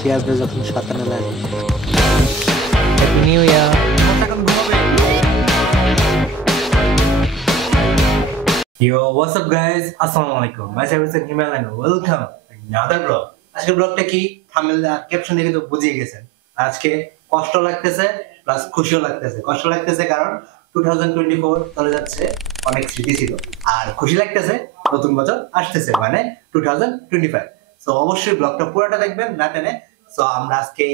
শিয়াবরা যখন সাতানা লাগে। Happy new year. Yo, what's up guys? Assalamualaikum. Myself is Himal and welcome to another vlog. আজকে ব্লগটা কি thumbnail আর caption দেখে তো বুঝিয়ে গেছেন। আজকে কষ্ট লাগতেছে প্লাস খুশিও লাগতেছে। কষ্ট লাগতেছে কারণ 2024 চলে যাচ্ছে, অনেক স্মৃতি ছিল। আর খুশি লাগতেছে নতুন বছর আসতেছে, মানে 2025। সো অবশ্যই ব্লগটা পুরোটা দেখবেন না টেনে। সো আমরা আজকে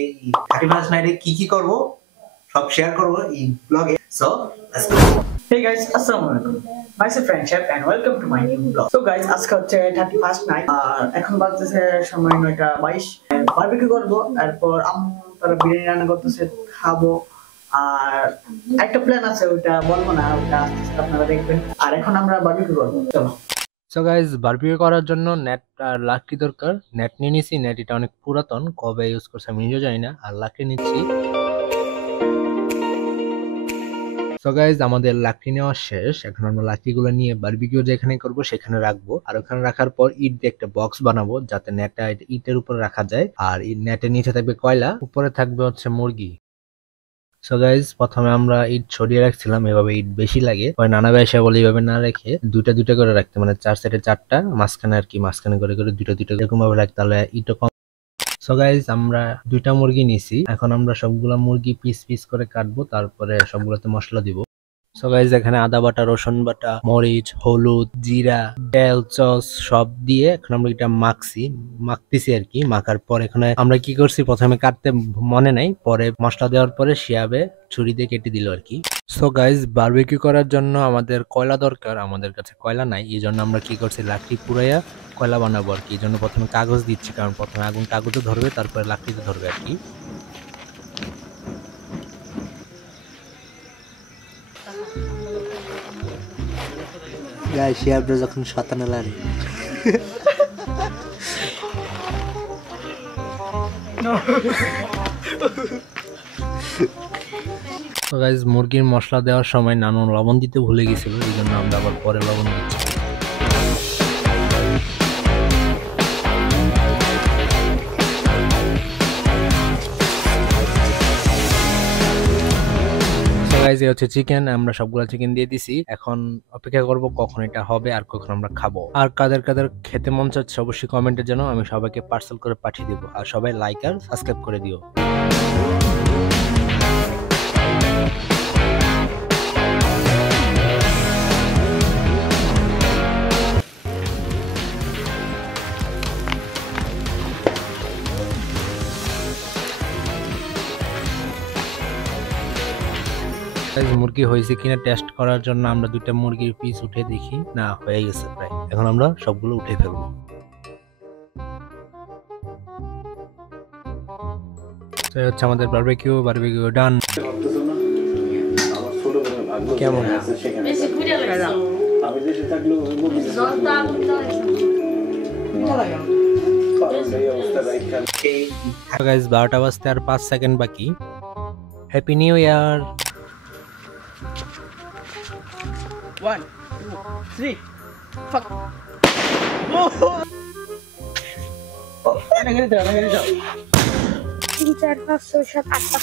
31st নাইটে কি করব সব শেয়ার করব এই ব্লগে। So let's go. Hey guys, Assalamualaikum. Myself Friendship and welcome to my new vlog. So guys, আজকে হচ্ছে 31st night আর এখন বাজতেছে সময় 9:22। বারবিকিউ করব, এরপর তারা বিরিয়ানি রান্না করতেছে, খাবো। আর একটা প্ল্যান আছে, ওটা বলবো না, ওটা আস্তে আস্তে আপনারা দেখবেন। আর এখন আমরা বারবিকিউ করব, চলো। সো গাইজ, বারবিকিউ করার জন্য নেট আর লাকড়ি দরকার। নেট নিয়ে নিছি, নেট এটা অনেক পুরাতন, কবে ইউজ করছে আমি নিজেও জানি না। আর লাকড়ি নিচ্ছি। সো গাইজ, আমাদের লাকড়ি নেওয়া শেষ। এখন আমরা লাকড়িগুলো নিয়ে বারবিকিউ যেখানে করব সেখানে রাখবো। আর ওখানে রাখার পর ইট দিয়ে একটা বক্স বানাবো, যাতে নেটটা ইটের উপরে রাখা যায়। আর নেটের নিচে থাকবে কয়লা, উপরে থাকবে হচ্ছে মুরগি। সো গাইজ, প্রথমে আমরা ইট ছড়িয়ে রাখছিলাম, এভাবে ইট বেশি লাগে। পরে নানা ব্যবসা বলে এইভাবে না রেখে দুইটা দুইটা করে রাখতে, মানে 4 সাইডে 4টা, মাঝখানে আর কি মাঝখানে করে করে দুইটা দুইটা এরকম ভাবে রাখতে, তাহলে ইটও কম। সো গাইজ, আমরা 2টা মুরগি নিছি। এখন আমরা সবগুলা মুরগি পিস পিস করে কাটবো, তারপরে সবগুলোতে মশলা দিব। সো গাইজ, এখানে আদা বাটা, রসুন বাটা, মরিচ, হলুদ, জিরা, তেল, সস সব দিয়ে এখন আমরা এটা মাখতেছি আর কি। মাখার পর এখানে আমরা কি করছি, প্রথমে কাটতে মনে নাই, পরে মশলা দেওয়ার পরে শিয়াবে ছুরি দিয়ে কেটে দিল আর কি। সো গাইজ, বারবিকিউ করার জন্য আমাদের কয়লা দরকার। আমাদের কাছে কয়লা নাই, এই জন্য আমরা কি করছি, লাকড়ি পুরাইয়া কয়লা বানাবো আর কি। এই জন্য প্রথমে কাগজ দিচ্ছি, কারণ প্রথমে আগুন কাগজে ধরবে, তারপরে লাকড়িতে ধরবে আর কি। শিয়াবরা যখন সাতানা লাগে। তো গাইজ, মুরগির মশলা দেওয়ার সময় নানু লবণ দিতে ভুলে গেছিল, এই জন্য আমরা আবার পরে লবণ দিচ্ছি। গাইজ, এই হচ্ছে চিকেন। আমরা সবগুলা চিকেন দিয়ে দিছি। এখন অপেক্ষা করব কখন এটা হবে আর কখন আমরা খাবো। আর কাদের কাদের খেতে মন চাচ্ছে অবশ্যই কমেন্টে জানাও, আমি সবাইকে পার্সেল করে পাঠিয়ে দিব। আর সবাই লাইক আর সাবস্ক্রাইব করে দিও। মুরগি হয়েছে কিনা টেস্ট করার জন্য আমরা 2টা মুরগির পিস উঠে দেখি, না হয়ে গেছে প্রায়। এখন আমরা সবগুলো উঠে ফেলবো। হচ্ছে আমাদের বারবিকিউ ডান। কেমন? গাইজ, 12টা বাজতে আর 5 সেকেন্ড বাকি। Happy new year. 1 2 3 fuck এনে গেলে যাও 3 4 5 6 7 8টা।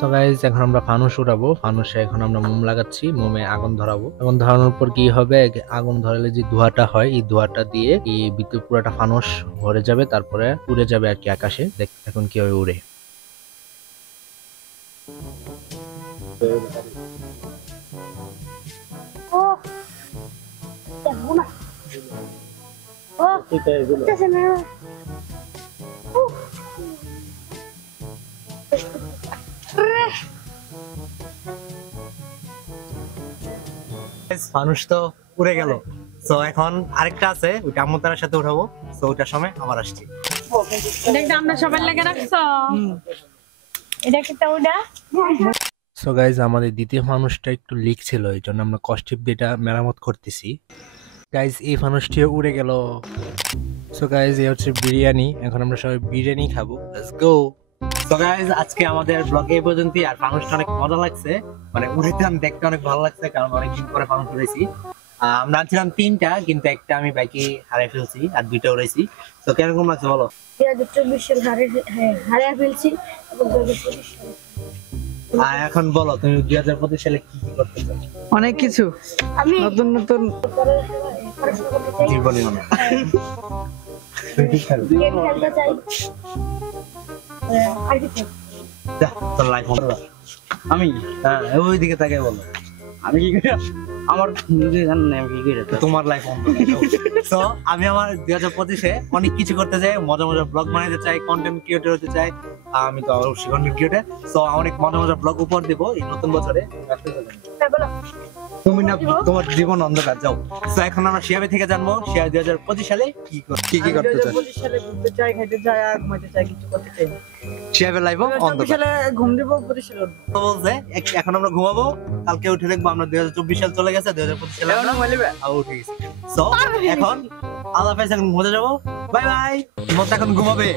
তো গাইজ, এখন আমরা ফানুস উড়াবো। ফানুসে এখন আমরা মোম লাগাচ্ছি, মোমে আগুন ধরাবো। আগুন ধরানোর পর কি হবে, আগুন ধরালে যে ধোঁয়াটা হয়, এই ধোঁয়াটা দিয়ে এই বিদ্যুৎ পুরাটা ফানুস ভরে যাবে, তারপরে উড়ে যাবে আর কি আকাশে। দেখ এখন কিভাবে উড়ে। মানুষ তো উড়ে গেল। সো এখন আরেকটা আছে, ওইটা আম্মুতার সাথে উঠাবো। সো ওইটার সময় আবার আসছি। এটা আমরা সবার লাগে রাখছো, এটা কি ওটা? সো গাইজ, আমাদের দ্বিতীয় ফানুসটা একটু লিক ছিল, এই জন্য আমরা কষ্টিপ দিয়ে এটা মেরামত করতেছি। গাইজ, এই ফানুসটিও উড়ে গেল। সো গাইজ, এই হচ্ছে বিরিয়ানি। এখন আমরা সবাই বিরিয়ানি খাবো। Let's go. সো গাইস, আজকে আমাদের ব্লগ এই পর্যন্তই। আর ফানুসটা অনেক মজা লাগছে, মানে উড়াইতে দেখতে অনেক ভালো লাগছে, কারণ অনেকদিন পরে ফানুস উড়াইছি। আমরা আনছিলাম 3টা, কিন্তু একটা আমি বাইকে হারিয়ে ফেলছি আর 2টা উড়াইছি। তো কিরকম লাগছে বলো? 2024 সাল হারিয়ে ফেলছি এবং 2025 সাল আর এখন বলো তুমি 2025 সালে কি কি করতে চাও? অনেক কিছু আমি নতুন নতুন পড়াশোনা করতে চাই, জীবনে মনে গেম খেলতে চাই, আর কি চাই? যা তোর লাইফ আমি হ্যাঁ ওইদিকে তাকাই বলো আমি কি করে আমার নিজে জানি না আমি কি করে তোমার লাইফ তো আমি আমার 2025-এ অনেক কিছু করতে চাই, মজা মজা ব্লগ বানাতে চাই, কন্টেন্ট ক্রিয়েটর হতে চাই। আমি তো অবশ্যই কন্টেন্ট ক্রিয়েটর, সো অনেক মজা মজা ব্লগ উপহার দেবো এই নতুন বছরে। হ্যাঁ, বলো। তুমি না তোমার জীবন অন্ধকার যাও। তো এখন আমরা শিয়াবে থেকে জানবো শিয়া 2025 সালে কি কি করতে চাই। 2025 সালে ঘুরতে চাই, খাইতে চাই আর ঘুমাইতে চাই, কিছু করতে চাই না। শিয়াবের লাইফ 2024 অন্ধকার সালে ঘুম দিব, 25 সালে উঠবো। বলছে এখন আমরা ঘুমাবো, কালকে উঠে দেখবো আমরা 2024 সাল চলে গেছে, 2025 সালে এখন আমরা ঘুমাই লিবে। উঠে গেছি। সো এখন আল্লাহ হাফেজ, এখন ঘুমাতে যাবো। Bye bye. মত এখন ঘুমাবে।